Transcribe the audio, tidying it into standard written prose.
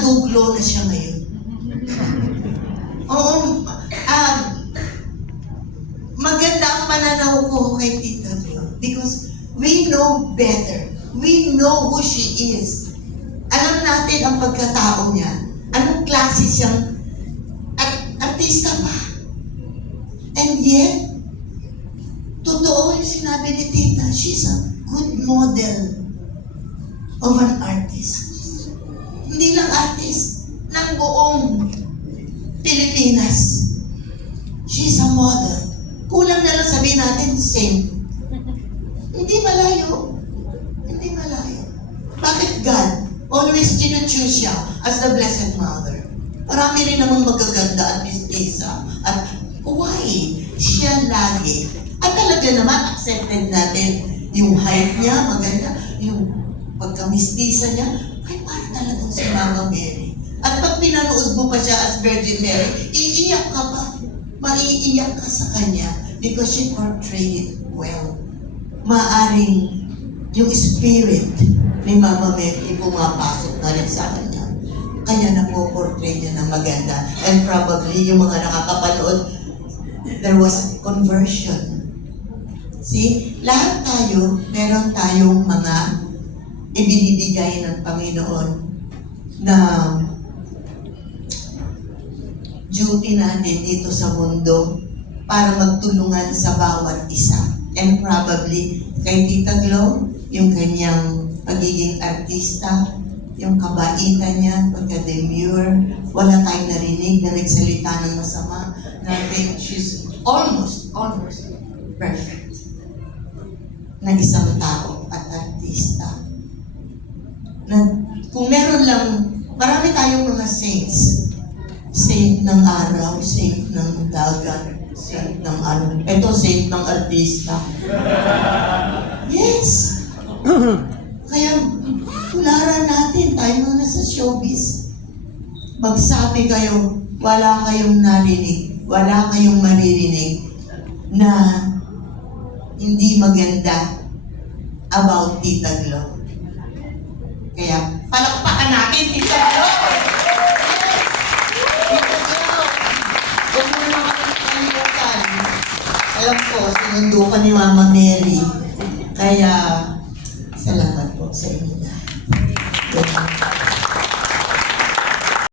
naduglo na siya ngayon. Oo, maganda ang pananaw ko kay Tita Glo because we know better. We know who she is. Alam natin ang pagkatao niya. Anong klase siyang artista pa. And yet, totoo yung sinabi ni Tita, she's a good model of an artist. Hindi lang artist, ng buong Pilipinas. She's a model. Kulang na lang sabihin natin, saint. Hindi malayo. Hindi malayo. Bakit God always choose siya as the Blessed Mother? Marami rin namang magaganda at mistisa. At why? Siya lagi. At talaga naman, accepted natin yung height niya, maganda. Yung pagkamistisa niya, ay parang talagang si Mama Mary. At pag pinanood mo pa siya as Virgin Mary, iiyak ka pa. Maiiyak ka sa kanya because she portrayed it well. Maaring yung spirit ni Mama Mary pumapasok na rin sa kanya. Kaya napoportray niya ng maganda. And probably yung mga nakakapanood, there was conversion. See, lahat tayo, meron tayong mga ibinibigay ng Panginoon na duty natin dito sa mundo para magtulungan sa bawat isa. And probably, kay Tita Glo, yung kanyang pagiging artista, yung kabaitan niya, pagka-demure, wala tayong narinig na nagsalita ng masama. Nothing, she's almost perfect na isang tao at artista. Na, kung meron lang, marami tayong mga saints. Saint ng araw, saint ng dagat, saint ng ano. Ito, saint ng artista. Yes! Kaya, tularan natin, tayo muna sa showbiz. Magsabi kayo, wala kayong narinig, wala kayong maririnig na hindi maganda about Tita Glo. Kaya, palakpakan natin, Tita Glo! Alam ko, sinundo ka ni Mama Mary. Kaya, salamat po sa inyo.